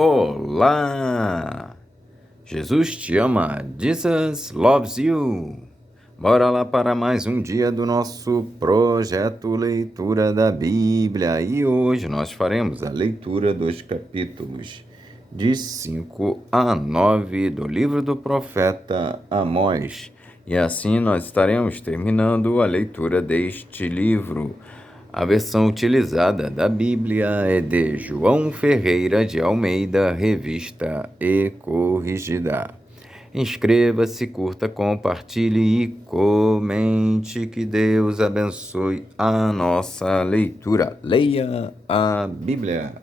Olá! Jesus te ama, Jesus loves you! Bora lá para mais um dia do nosso projeto Leitura da Bíblia. E hoje nós faremos a leitura dos capítulos de 5 a 9 do livro do profeta Amós. E assim nós estaremos terminando a leitura deste livro. A versão utilizada da Bíblia é de João Ferreira de Almeida, revista e corrigida. Inscreva-se, curta, compartilhe e comente. Que Deus abençoe a nossa leitura. Leia a Bíblia.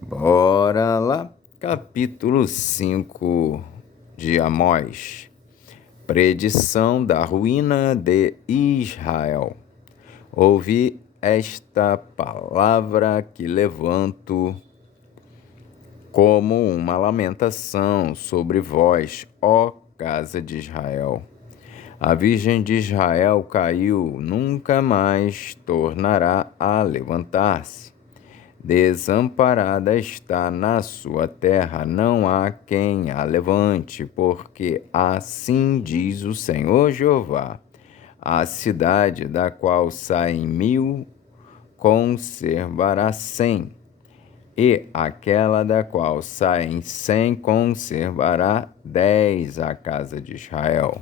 Bora lá. Capítulo 5 de Amós. Predição da ruína de Israel. Ouvi esta palavra que levanto como uma lamentação sobre vós, ó casa de Israel. A Virgem de Israel caiu, nunca mais tornará a levantar-se. Desamparada está na sua terra, não há quem a levante, porque assim diz o Senhor Jeová. A cidade da qual saem 1000 conservará 100, e aquela da qual saem 100 conservará 10 a casa de Israel.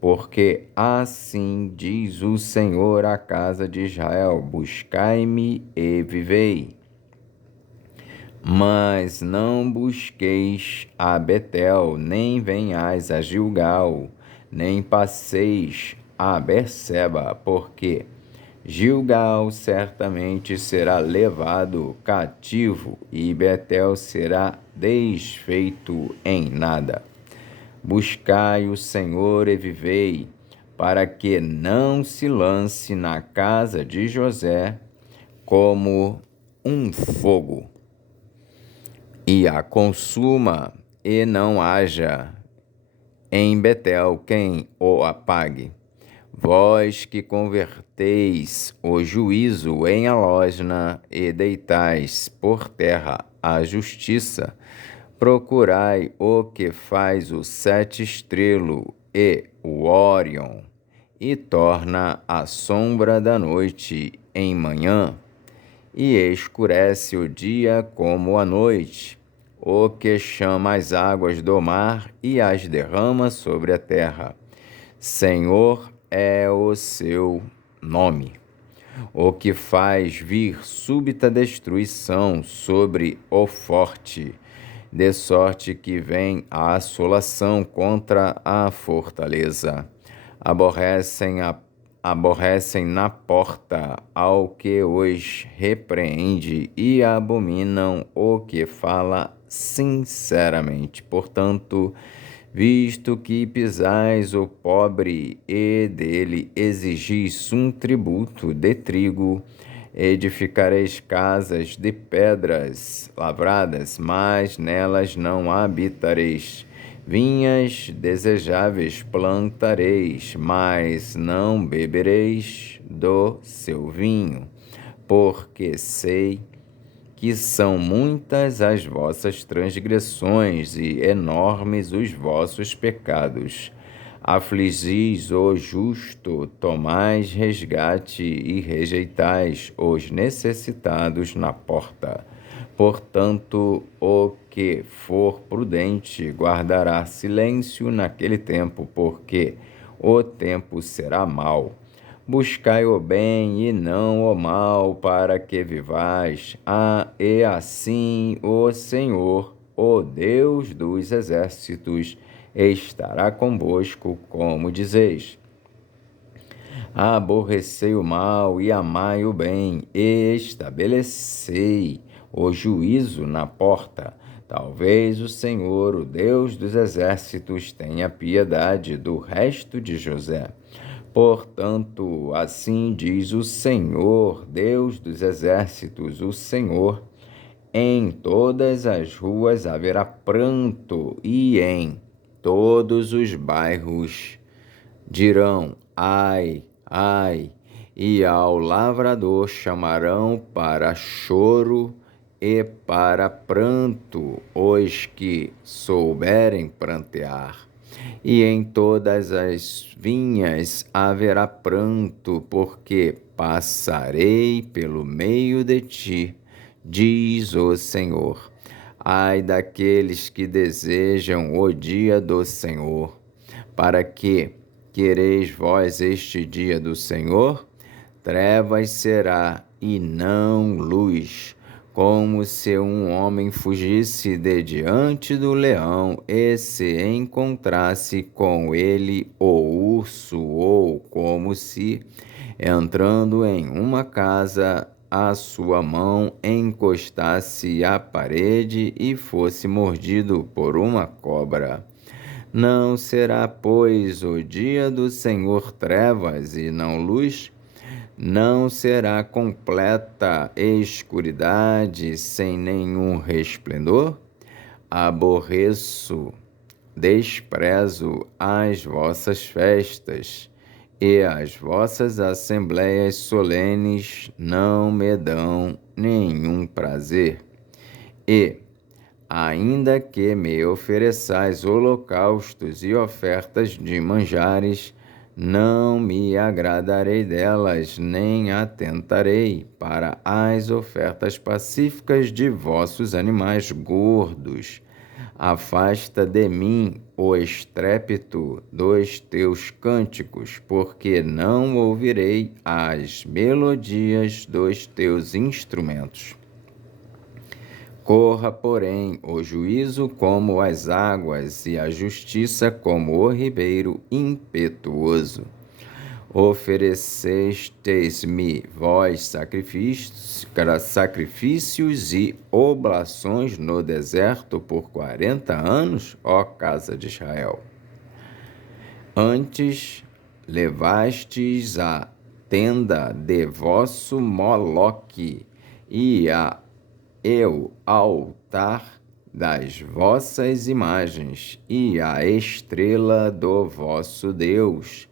Porque assim diz o Senhor à casa de Israel: buscai-me e vivei. Mas não busqueis a Betel, nem venhais a Gilgal, nem passeis a Berseba, porque Gilgal certamente será levado cativo e Betel será desfeito em nada. Buscai o Senhor e vivei, para que não se lance na casa de José como um fogo, e a consuma, e não haja em Betel quem o apague. Vós que converteis o juízo em alojna e deitais por terra a justiça, procurai o que faz o sete estrelo e o Órion, e torna a sombra da noite em manhã, e escurece o dia como a noite, o que chama as águas do mar e as derrama sobre a terra. Senhor é o seu nome, o que faz vir súbita destruição sobre o forte, de sorte que vem a assolação contra a fortaleza. Aborrecem na porta ao que os repreende e abominam o que fala sinceramente. Portanto, visto que pisais o pobre e dele exigis um tributo de trigo, edificareis casas de pedras lavradas, mas nelas não habitareis. Vinhas desejáveis plantareis, mas não bebereis do seu vinho, porque sei que são muitas as vossas transgressões e enormes os vossos pecados. Afligis o justo, tomais resgate e rejeitais os necessitados na porta. Portanto, o que for prudente guardará silêncio naquele tempo, porque o tempo será mau. Buscai o bem e não o mal, para que vivais. E assim o Senhor, o Deus dos exércitos, estará convosco, como dizeis. Aborrecei o mal e amai o bem, e estabelecei o juízo na porta. Talvez o Senhor, o Deus dos exércitos, tenha piedade do resto de José. Portanto, assim diz o Senhor, Deus dos exércitos, o Senhor: em todas as ruas haverá pranto, e em todos os bairros dirão: ai, ai, e ao lavrador chamarão para choro e para pranto os que souberem prantear. E em todas as vinhas haverá pranto, porque passarei pelo meio de ti, diz o Senhor. Ai daqueles que desejam o dia do Senhor. Para que quereis vós este dia do Senhor? Trevas será e não luz, como se um homem fugisse de diante do leão e se encontrasse com ele o urso, ou como se, entrando em uma casa, a sua mão encostasse à parede e fosse mordido por uma cobra. Não será, pois, o dia do Senhor trevas e não luz? Não será completa escuridade sem nenhum resplendor? Aborreço, desprezo as vossas festas, e as vossas assembléias solenes não me dão nenhum prazer. E, ainda que me ofereçais holocaustos e ofertas de manjares, não me agradarei delas, nem atentarei para as ofertas pacíficas de vossos animais gordos. Afasta de mim o estrépito dos teus cânticos, porque não ouvirei as melodias dos teus instrumentos. Corra, porém, o juízo como as águas e a justiça como o ribeiro impetuoso. Oferecestes-me vós sacrifícios e oblações no deserto por 40 anos, ó casa de Israel. Antes levastes a tenda de vosso Moloque e o altar das vossas imagens e a estrela do vosso Deus,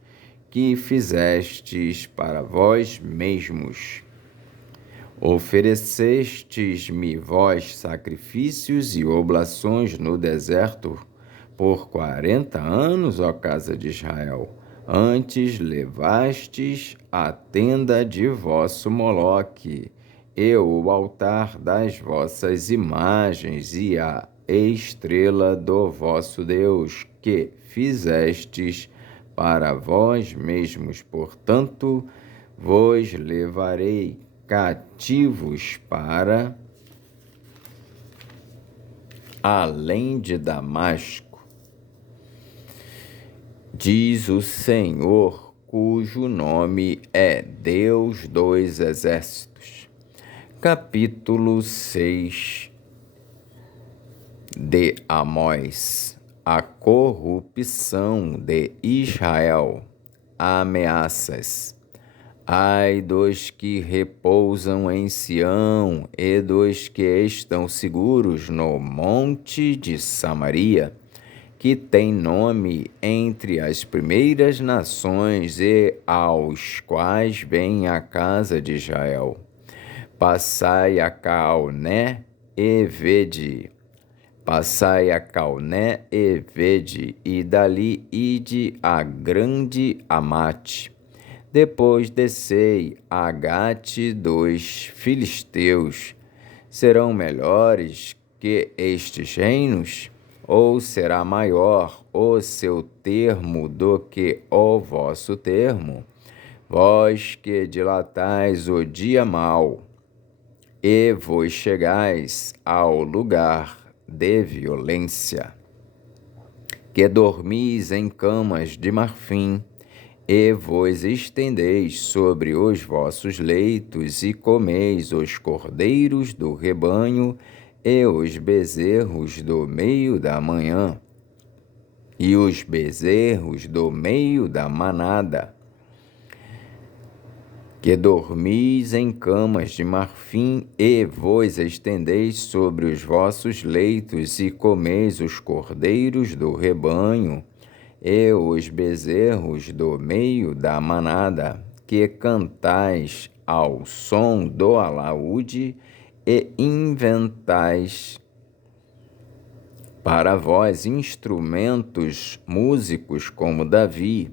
que fizestes para vós mesmos. Oferecestes-me vós sacrifícios e oblações no deserto por 40 anos, ó casa de Israel. Antes levastes a tenda de vosso Moloque e o altar das vossas imagens e a estrela do vosso Deus, que fizestes para vós mesmos. Portanto, vos levarei cativos para além de Damasco, diz o Senhor, cujo nome é Deus dos Exércitos. Capítulo 6 de Amós. A corrupção de Israel. Ameaças. Ai dos que repousam em Sião e dos que estão seguros no monte de Samaria, que tem nome entre as primeiras nações e aos quais vem a casa de Israel. Passai a Calné e vede. Passai a Calné e vede, e dali ide a grande Amate. Depois descei a Gate dos filisteus. Serão melhores que estes reinos? Ou será maior o seu termo do que o vosso termo? Vós que dilatais o dia mau, e vos chegais ao lugar de violência, que dormis em camas de marfim, e vos estendeis sobre os vossos leitos, e comeis os cordeiros do rebanho, e os bezerros do meio da manhã, e os bezerros do meio da manada, que dormis em camas de marfim, e vos estendeis sobre os vossos leitos, e comeis os cordeiros do rebanho, e os bezerros do meio da manada, que cantais ao som do alaúde, e inventais para vós instrumentos músicos como Davi,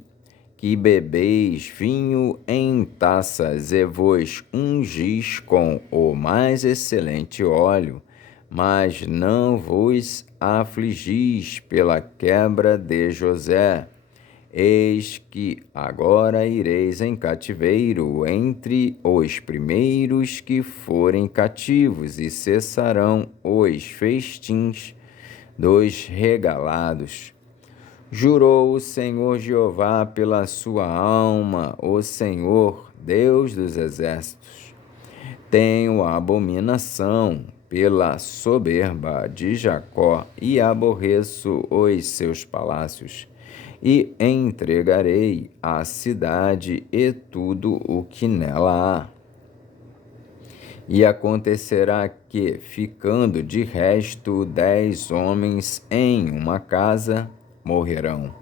que bebeis vinho em taças e vos ungis com o mais excelente óleo, mas não vos afligis pela quebra de José. Eis que agora ireis em cativeiro entre os primeiros que forem cativos, e cessarão os festins dos regalados. Jurou o Senhor Jeová pela sua alma, o Senhor, Deus dos exércitos. Tenho abominação pela soberba de Jacó e aborreço os seus palácios. E entregarei a cidade e tudo o que nela há. E acontecerá que, ficando de resto 10 homens em uma casa, morrerão.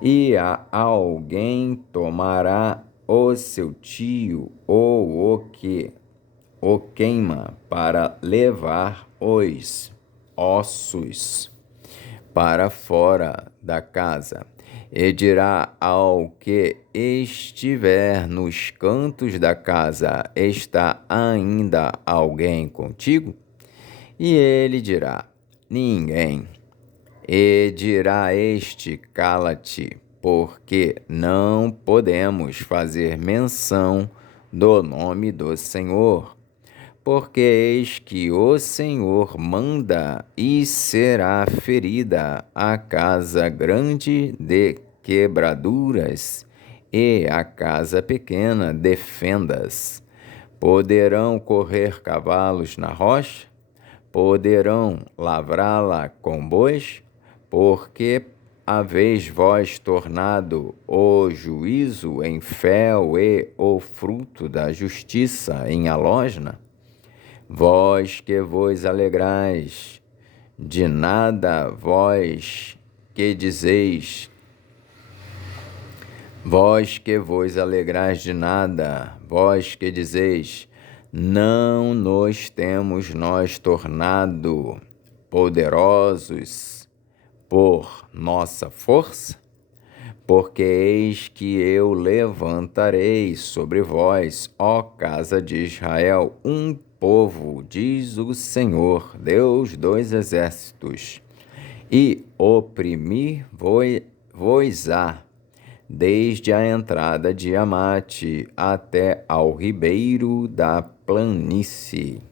E alguém tomará o seu tio ou o que o queima para levar os ossos para fora da casa, e dirá ao que estiver nos cantos da casa: está ainda alguém contigo? E ele dirá: ninguém. E dirá este: cala-te, porque não podemos fazer menção do nome do Senhor. Porque eis que o Senhor manda e será ferida a casa grande de quebraduras e a casa pequena de fendas. Poderão correr cavalos na rocha? Poderão lavrá-la com bois? Porque haveis vós tornado o juízo em fel e o fruto da justiça em alojna? Vós que vos alegrais de nada, vós que dizeis, vós que vos alegrais de nada, vós que dizeis, não nos temos nós tornado poderosos por nossa força? Porque eis que eu levantarei sobre vós, ó casa de Israel, um povo, diz o Senhor, Deus dos exércitos, e oprimir-vos-á, desde a entrada de Amate até ao ribeiro da planície.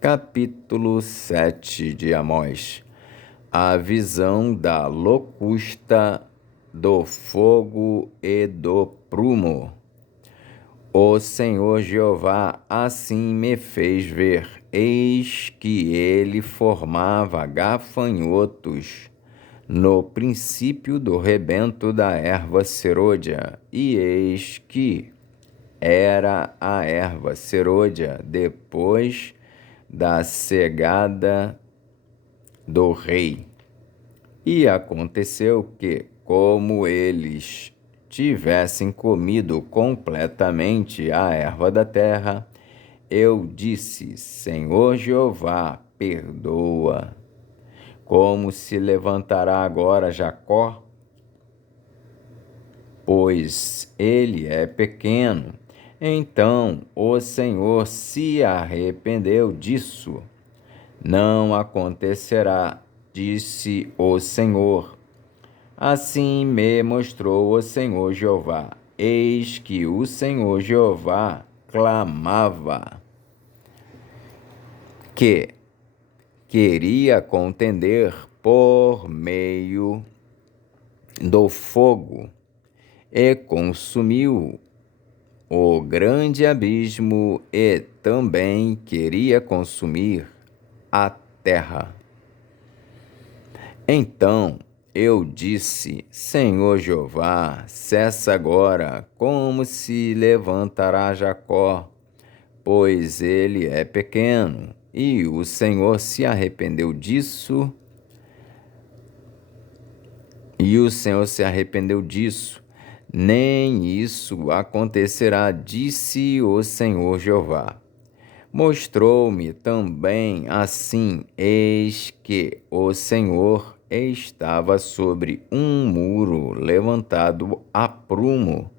Capítulo 7 de Amós. A visão da locusta, do fogo e do prumo. O Senhor Jeová assim me fez ver, eis que ele formava gafanhotos no princípio do rebento da erva serôdia, e eis que era a erva serôdia depois da cegada do rei. E aconteceu que, como eles tivessem comido completamente a erva da terra, eu disse: Senhor Jeová, perdoa. Como se levantará agora Jacó? Pois ele é pequeno. Então o Senhor se arrependeu disso. Não acontecerá, disse o Senhor. Assim me mostrou o Senhor Jeová. Eis que o Senhor Jeová clamava que queria contender por meio do fogo e consumiu o grande abismo e também queria consumir a terra. Então eu disse: Senhor Jeová, cessa agora, como se levantará Jacó, pois ele é pequeno. E o Senhor se arrependeu disso. Nem isso acontecerá, disse o Senhor Jeová. Mostrou-me também assim, eis que o Senhor estava sobre um muro levantado a prumo,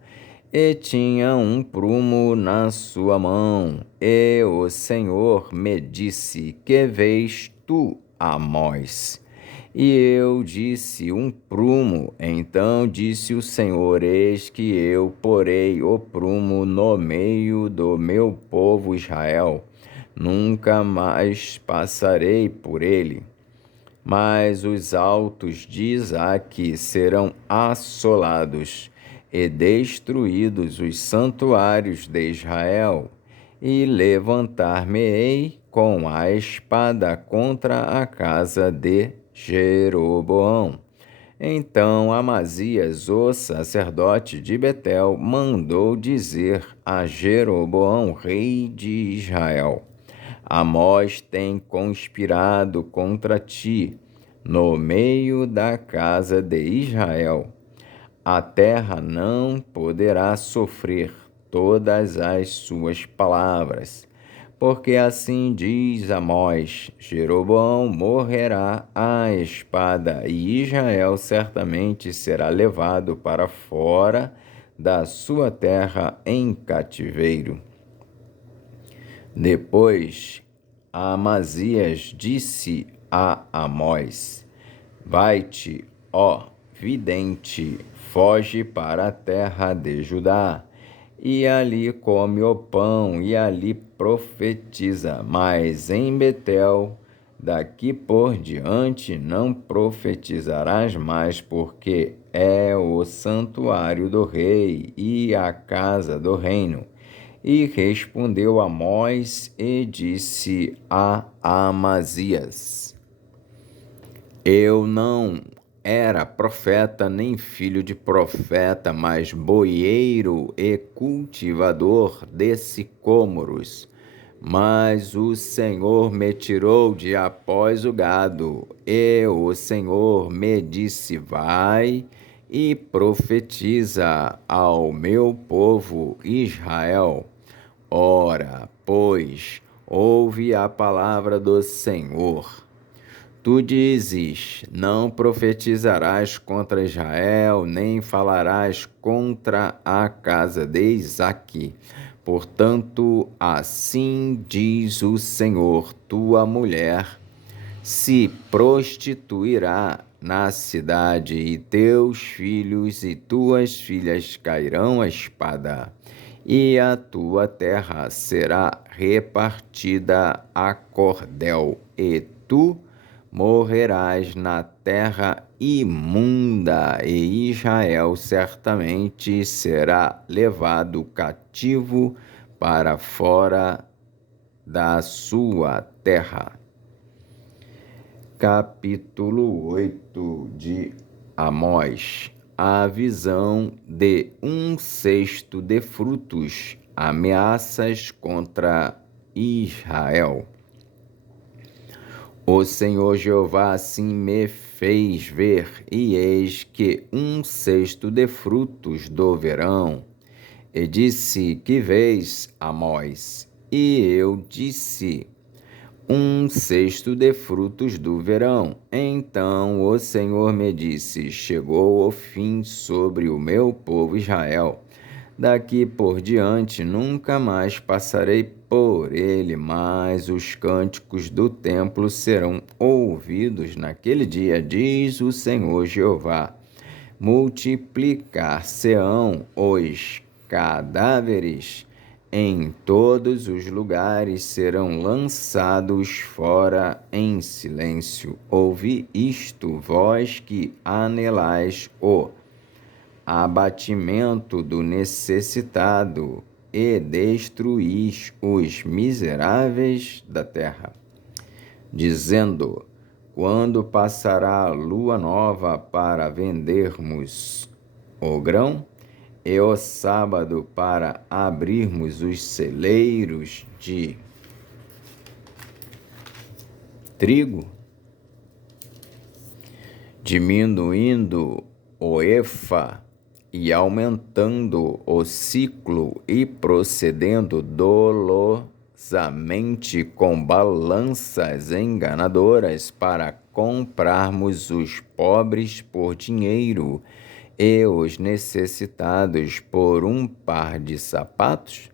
e tinha um prumo na sua mão. E o Senhor me disse: Que vês tu, Amós? E eu disse: Um prumo. Então disse o Senhor: Eis que eu porei o prumo no meio do meu povo Israel. Nunca mais passarei por ele. Mas os altos de Isaque serão assolados, e destruídos os santuários de Israel, e levantar-me-ei com a espada contra a casa de Jeroboão. Então Amazias, o sacerdote de Betel, mandou dizer a Jeroboão, rei de Israel: Amós tem conspirado contra ti no meio da casa de Israel. A terra não poderá sofrer todas as suas palavras, porque assim diz Amós: Jeroboão morrerá à espada, e Israel certamente será levado para fora da sua terra em cativeiro. Depois, Amazias disse a Amós: Vai-te, ó vidente, foge para a terra de Judá, e ali come o pão, e ali profetiza. Mas em Betel, daqui por diante, não profetizarás mais, porque é o santuário do rei e a casa do reino. E respondeu Amós e disse a Amazias: Eu não era profeta nem filho de profeta, mas boieiro e cultivador de sicômoros. Mas o Senhor me tirou de após o gado, e o Senhor me disse: Vai e profetiza ao meu povo Israel. Ora, pois, ouve a palavra do Senhor. Tu dizes: Não profetizarás contra Israel, nem falarás contra a casa de Isaque. Portanto, assim diz o Senhor: tua mulher se prostituirá na cidade, e teus filhos e tuas filhas cairão à espada, e a tua terra será repartida a cordel, e tu morrerás na terra imunda, e Israel certamente será levado cativo para fora da sua terra. Capítulo 8 de Amós. A visão de um cesto de frutos, ameaças contra Israel. O Senhor Jeová assim me fez ver, e eis que um cesto de frutos do verão. E disse: Que vês, Amós? E eu disse: Um cesto de frutos do verão. Então o Senhor me disse: Chegou o fim sobre o meu povo Israel. Daqui por diante nunca mais passarei por ele, mas os cânticos do templo serão ouvidos naquele dia, diz o Senhor Jeová. Multiplicar-se-ão os cadáveres, em todos os lugares serão lançados fora em silêncio. Ouvi isto, vós que anelais o abatimento do necessitado, e destruís os miseráveis da terra, dizendo: Quando passará a lua nova para vendermos o grão, e o sábado para abrirmos os celeiros de trigo, diminuindo o efa e aumentando o ciclo, e procedendo dolosamente perversamente com balanças enganadoras para comprarmos os pobres por dinheiro e os necessitados por um par de sapatos?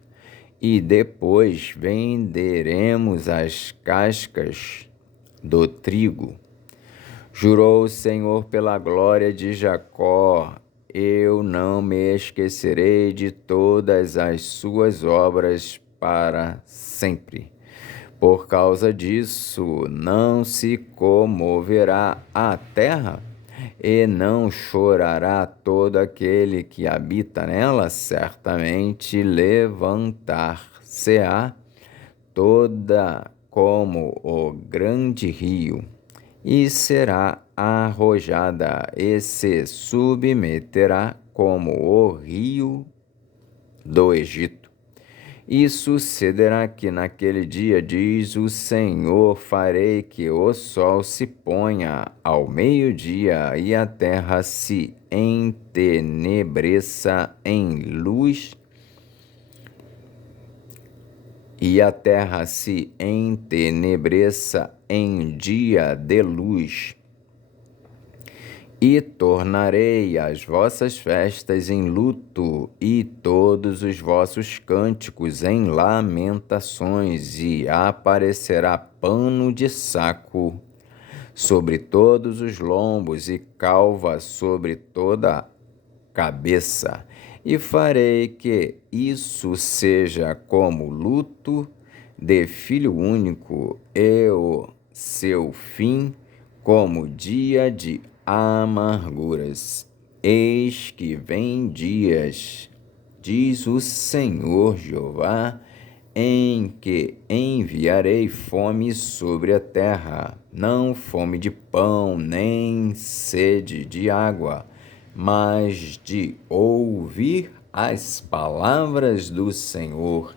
E depois venderemos as cascas do trigo. Jurou o Senhor pela glória de Jacó: eu não me esquecerei de todas as suas obras para sempre. Por causa disso, não se comoverá a terra e não chorará todo aquele que habita nela. Certamente levantar-se-á toda como o grande rio, e será arrojada e se submeterá como o rio do Egito. E sucederá que naquele dia, diz o Senhor, farei que o sol se ponha ao meio-dia e a terra se entenebreça em luz, e a terra se entenebreça em dia de luz. E tornarei as vossas festas em luto, e todos os vossos cânticos em lamentações, e aparecerá pano de saco sobre todos os lombos, e calva sobre toda a cabeça. E farei que isso seja como luto de filho único, e o seu fim como dia de amarguras. Eis que vem dias, diz o Senhor Jeová, em que enviarei fome sobre a terra, não fome de pão, nem sede de água, mas de ouvir as palavras do Senhor.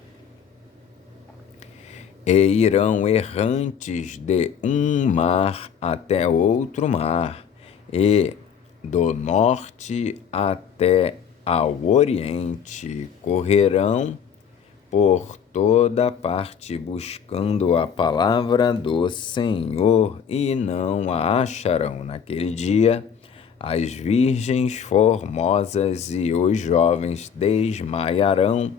E irão errantes de um mar até outro mar, e do norte até ao oriente, correrão por toda parte buscando a palavra do Senhor, e não a acharão. Naquele dia, as virgens formosas e os jovens desmaiarão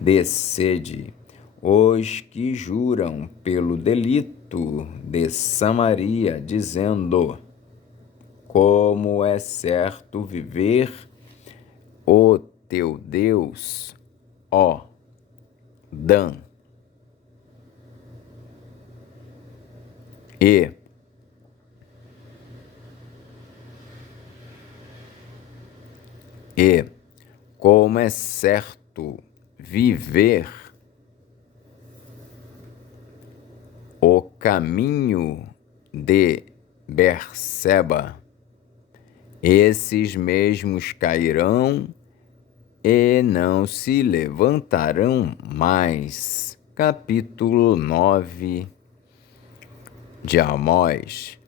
de sede. Os que juram pelo delito de Samaria, dizendo: como é certo viver o teu Deus, ó Dan. E como é certo viver o caminho de Berseba, esses mesmos cairão e não se levantarão mais. Capítulo 9 de Amós.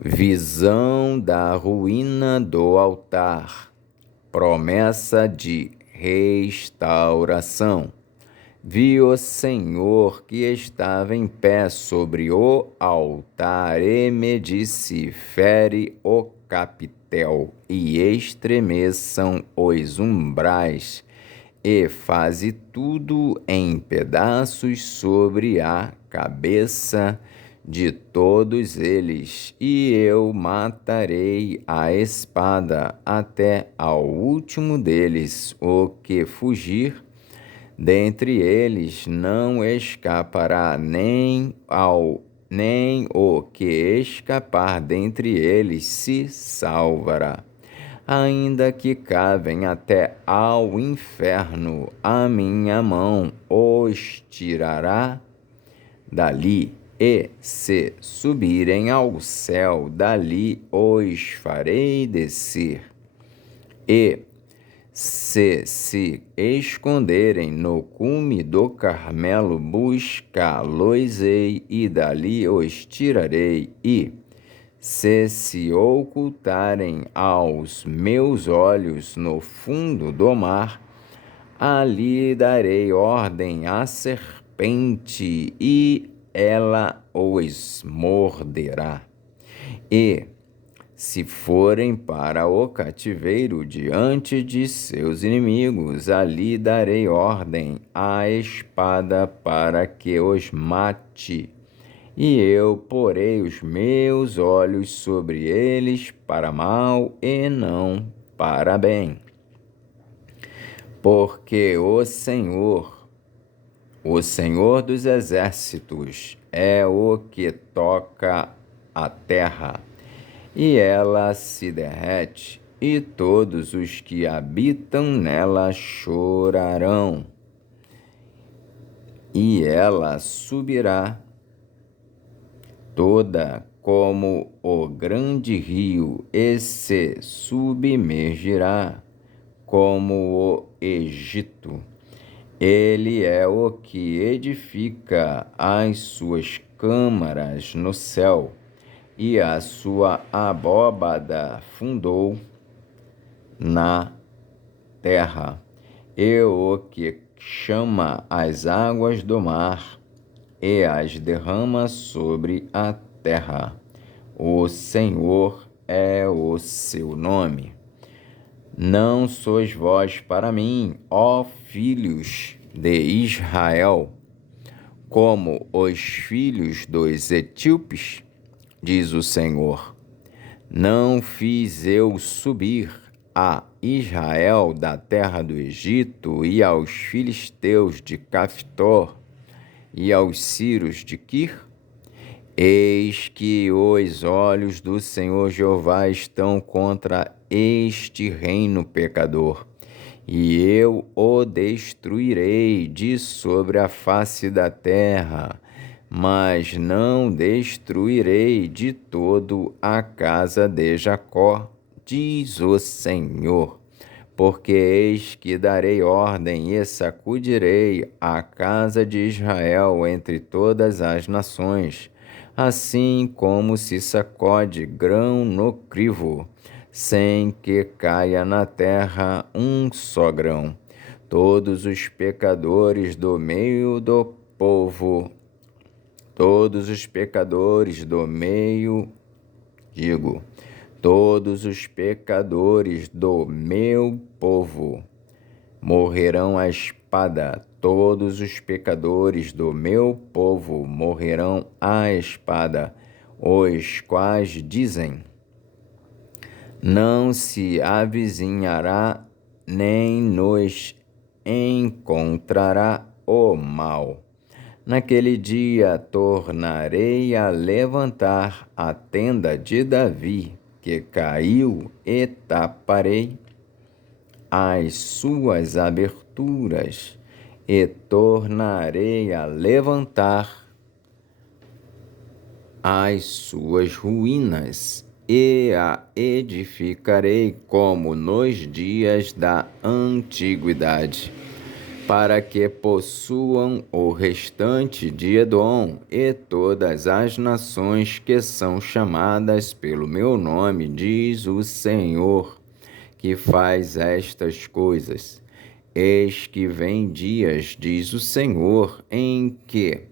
Visão da ruína do altar, promessa de restauração. Vi o Senhor que estava em pé sobre o altar e me disse: fere o capitel e estremeçam os umbrais, e faze tudo em pedaços sobre a cabeça de todos eles, e eu matarei a espada até ao último deles. O que fugir dentre eles não escapará, nem o que escapar dentre eles se salvará. Ainda que cavem até ao inferno, a minha mão os tirará dali, e se subirem ao céu, dali os farei descer. E se esconderem no cume do Carmelo, buscá-los-ei, e dali os tirarei. E se ocultarem aos meus olhos no fundo do mar, Ali darei ordem à serpente, e ela os morderá. E, se forem para o cativeiro diante de seus inimigos, ali darei ordem à espada para que os mate. E eu porei os meus olhos sobre eles para mal e não para bem. Porque o Senhor dos exércitos, é o que toca a terra, e ela se derrete, e todos os que habitam nela chorarão. E ela subirá toda como o grande rio, e se submergirá como o Egito. Ele é o que edifica as suas câmaras no céu, e a sua abóbada fundou na terra. E o que chama as águas do mar e as derrama sobre a terra. O Senhor é o seu nome. Não sois vós para mim, ó filhos de Israel, como os filhos dos etíopes, diz o Senhor. Não fiz eu subir a Israel da terra do Egito, e aos filisteus de Caftor, e aos sírios de Quir? Eis que os olhos do Senhor Jeová estão contra este reino pecador, e eu o destruirei de sobre a face da terra, mas não destruirei de todo a casa de Jacó, diz o Senhor. Porque eis que darei ordem e sacudirei a casa de Israel entre todas as nações, assim como se sacode grão no crivo, sem que caia na terra um só grão. Todos os pecadores do meio do povo, todos os pecadores do meio, todos os pecadores do meu povo morrerão à espada. Todos os pecadores do meu povo morrerão à espada, os quais dizem: não se avizinhará, nem nos encontrará o mal. Naquele dia tornarei a levantar a tenda de Davi, que caiu, e taparei as suas aberturas, e tornarei a levantar as suas ruínas, e a edificarei como nos dias da antiguidade, para que possuam o restante de Edom e todas as nações que são chamadas pelo meu nome, diz o Senhor, que faz estas coisas. Eis que vem dias, diz o Senhor, em que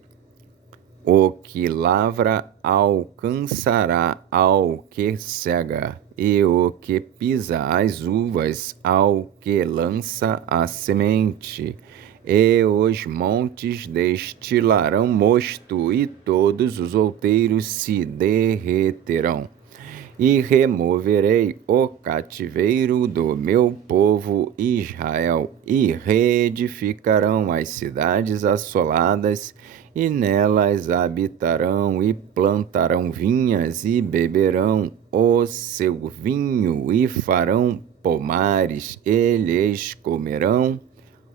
o que lavra alcançará ao que cega, e o que pisa as uvas ao que lança a semente. E os montes destilarão mosto, e todos os outeiros se derreterão. E removerei o cativeiro do meu povo Israel, e reedificarão as cidades assoladas, e nelas habitarão, e plantarão vinhas, e beberão o seu vinho, e farão pomares, e lhes comerão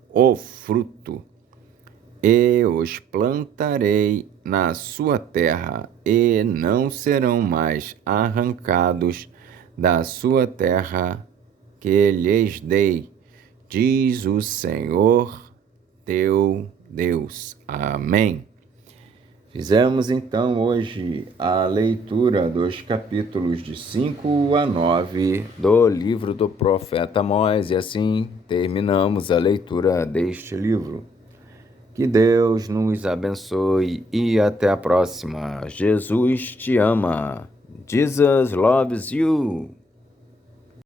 o fruto. E os plantarei na sua terra, e não serão mais arrancados da sua terra que lhes dei, diz o Senhor teu Deus. Amém. Fizemos então hoje a leitura dos capítulos de 5 a 9 do livro do profeta Amós e assim terminamos a leitura deste livro. Que Deus nos abençoe e até a próxima. Jesus te ama. Jesus loves you.